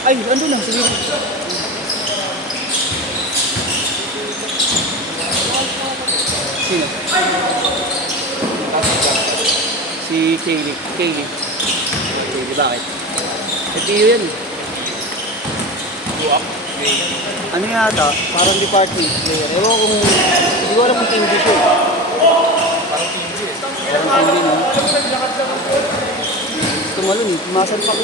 Ay, ando na. Sige. Sino? Si Kaylee. Kaylee. Kaylee, bakit? FPU yan. Ano yata? Parang department player. Ewan kung... Hindi ko alam kung team D siya. Parang team D eh. Parang team D, no? Tumalun eh. Tumasan pa ko.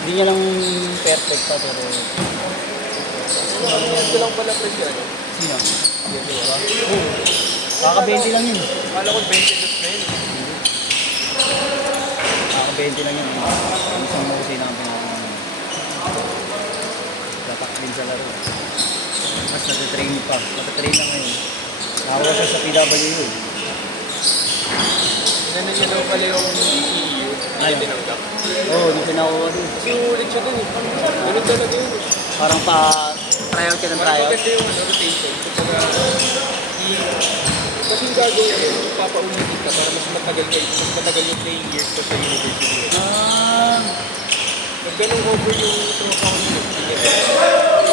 Hindi niya lang perfect pa, pero... Ito lang pala presyo. Sino? Oo. Kaka-20 lang yun. Kala ko 20 dos na yun. Kaka-20 lang yun. Ang isang musay na ang pinakaman. Tatak din sa laro. Mas natitrain pa. Natitrain na ngayon. Nakawa siya sa PWU. Inanin niya daw pala yung ECU. Ay, tinanggap. Oo, di pinakuha din. Kasi ulit siya dun eh. Ganun talaga yun eh. Parang pa-tryout ka ng Parang tryout. maganda yung rotation. Kasi yung gagawin yun, papaulitin ka para mas matagal yung playing years ko sa university. Ah, Pag ganun over yung tropa ko nyo,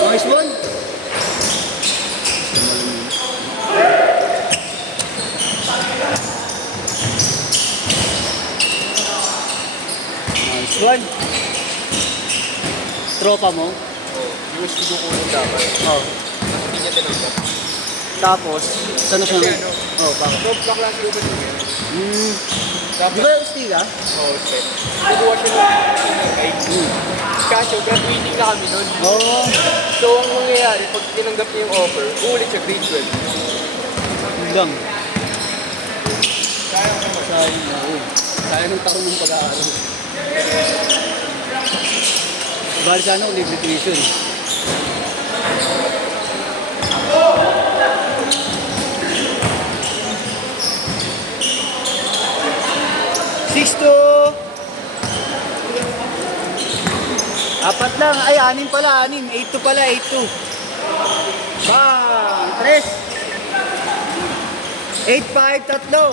nice one. Nice one. Tropa mo? yung sinukulong dapat. Oo. Hindi niya tinanggap. Tapos, saan na siya? Kasi ano, Oo, bakit? top ka klase yung ganun yun. Di Dapat, ba Ustiga? oo, spec. Nakuha siya ng guide. Kaso, graduating na kami nun. Oo. So, ang mangyayari, pag tinanggap niya yung offer, uulit siya grade 12. Lang. Sayang naman. Sayang na. Oo. Sayang ng taon ng pag-aaral. Bali sana ako libre tuition. Apat lang. Ay, 6 pala. 6. 8-2 pala. 8-2. Bang! 3. 8-5. Tatlo.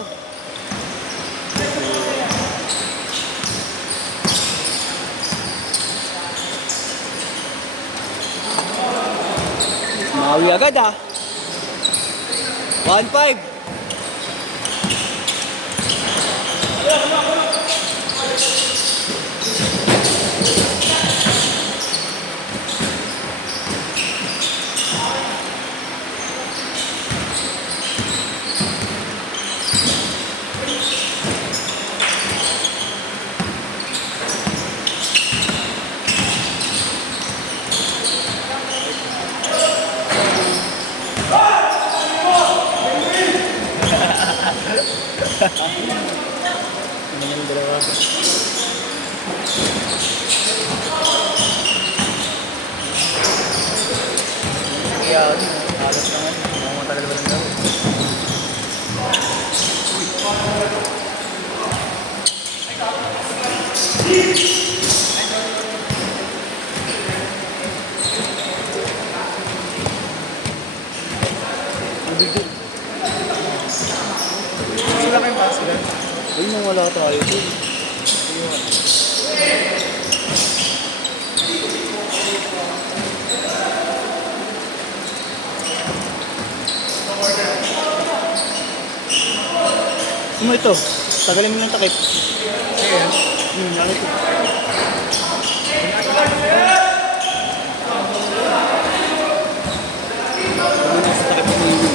Mawi agad ah. 1-5. Ano yung dalawa? Kaya, halos naman. Mga matagal ba lang daw? Wala kayong pass sila? Ay, nung wala tayo dun. Sino ito? Tagalin mo yung takip. Sige. Ano ito? Ano na sa takip mo yun?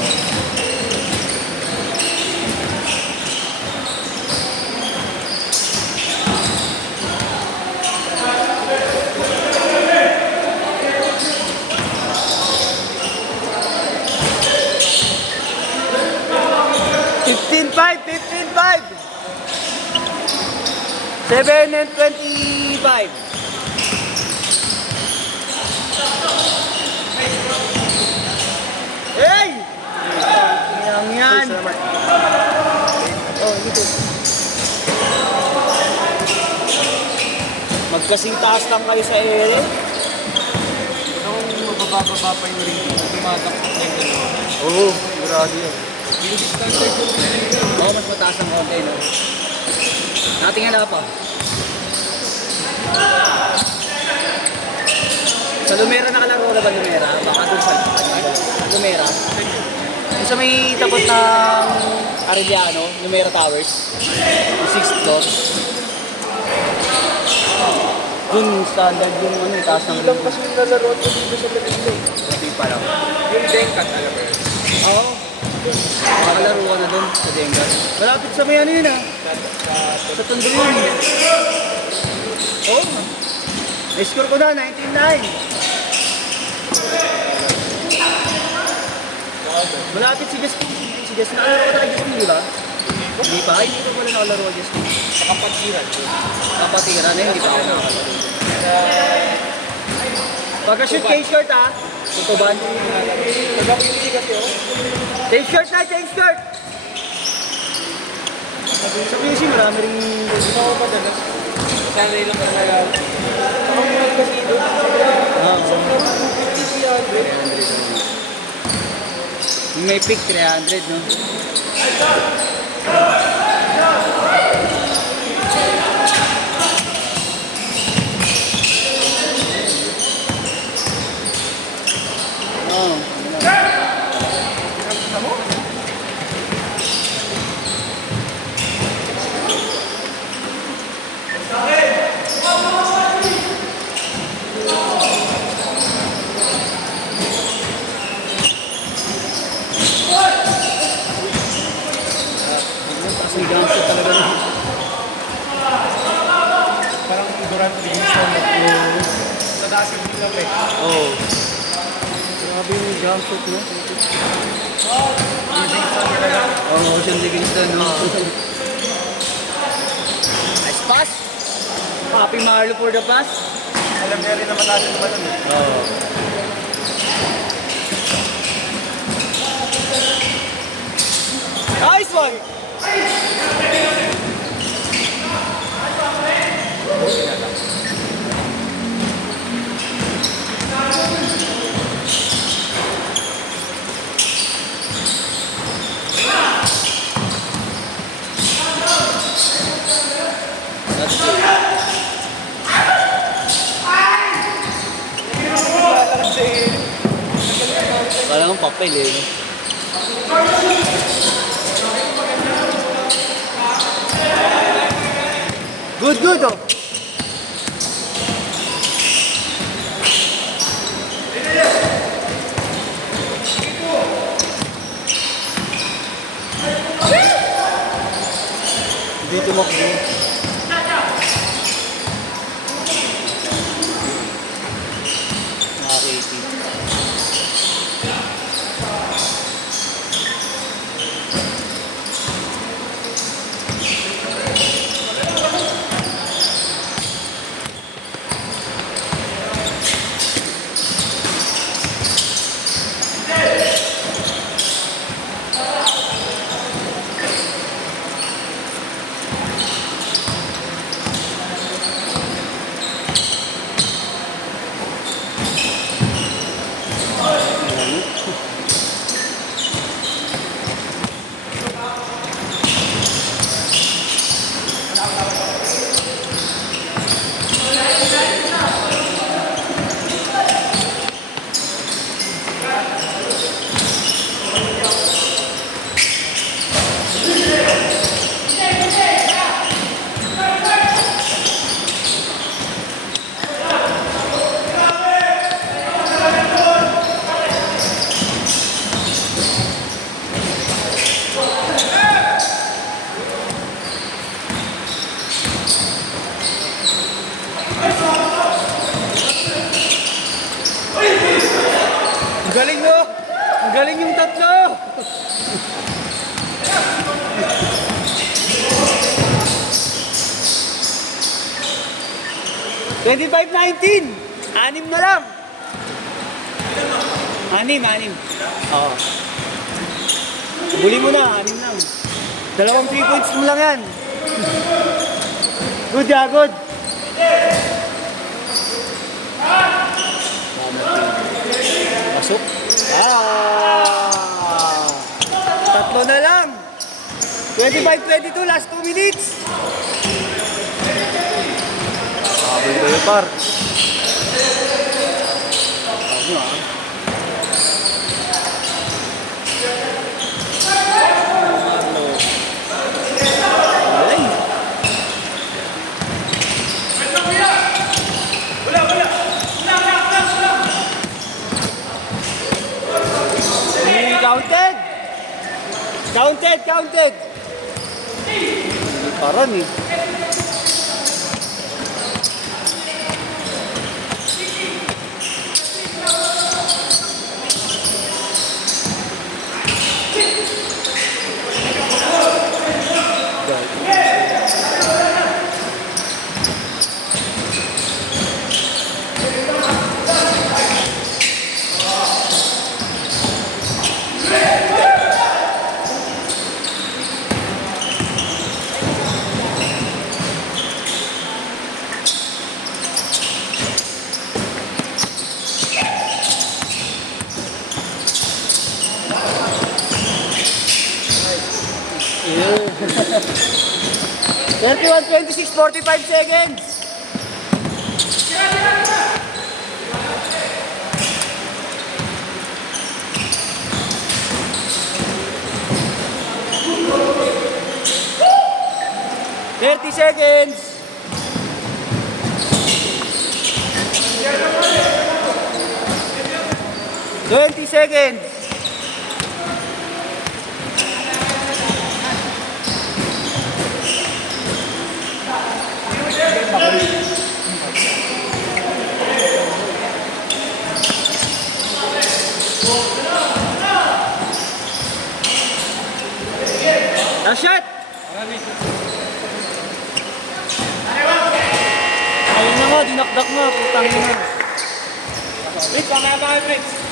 $15.5. 7 and 25. Hey! Yan. Oh, dito. Magkasing taas lang kayo sa ere. Kung mababa pa yung ring, tumatakot na yung dalawa. Oo, sigurado yun. Yung standard yung ring. Oo, mas mataas ang konti, no? Natingala pa. Sa Lumera nakalaro na ba Lumera? Baka doon sa Lumera. Yung sa may tapos ng Arellano, Lumera Towers. Yung 6th floor. Doon standard yung ano, taas ng Ilang kasi yung nalaroan ko dito sa Manila. Hindi pa lang. Yung Denkat, alam mo yun? Oo. Makakalaro ka na doon sa Dengas. Malapit sa may ano yun ah. Sa Tondo yun. Oo. Na-score ko na, 19-9. Malapit si Justin. Si Justin, nakalaro ka na kay Justin, di ba? Hindi pa. Ay, hindi ko pala nakalaro kay Justin. Kapatiran. Kapatiran na yun, hindi pa ako nakakalaro. Pagka-shoot, change short ah. Tutuban. Pagkakili kasi oh. Change short na, change short! Sa QC, marami rin... Hindi ako madalas. Sanay lang talaga. Ako mahal kasi doon. Isang naman, 300. Yung may pick, 300, no? Oh. Kasi ganso talaga na. Parang Durant Livingston sa dati din lang eh. Oh. Grabe yung ganso, no? Livingston talaga. Oh, Ocean Livingston, no? Nice pass! Happy Marlo for the pass. Alam niya rin na mataas yung naman eh. Oh. Nice one! That's good. Wala nang papel eh. No? Good, good oh. Dito mo ko. Nakakiti. Ang galing mo! Ang galing yung tatlo! $25-19! Anim na lang! Anim. Oo. Buli mo na, anim lang. Dalawang 3 points mo lang yan. Good, yeah, good. Pasok. Tatlo na lang. 25-22, last 2 minutes. Habol kayo, par. Counted, counted! Hindi paran eh. Ew. 31, 26, 45 seconds. Thirty seconds. 20 seconds. Last shot! Ayun na nga, dinakdak nga, putang ina. Bricks, mamaya pa kayo, Bricks.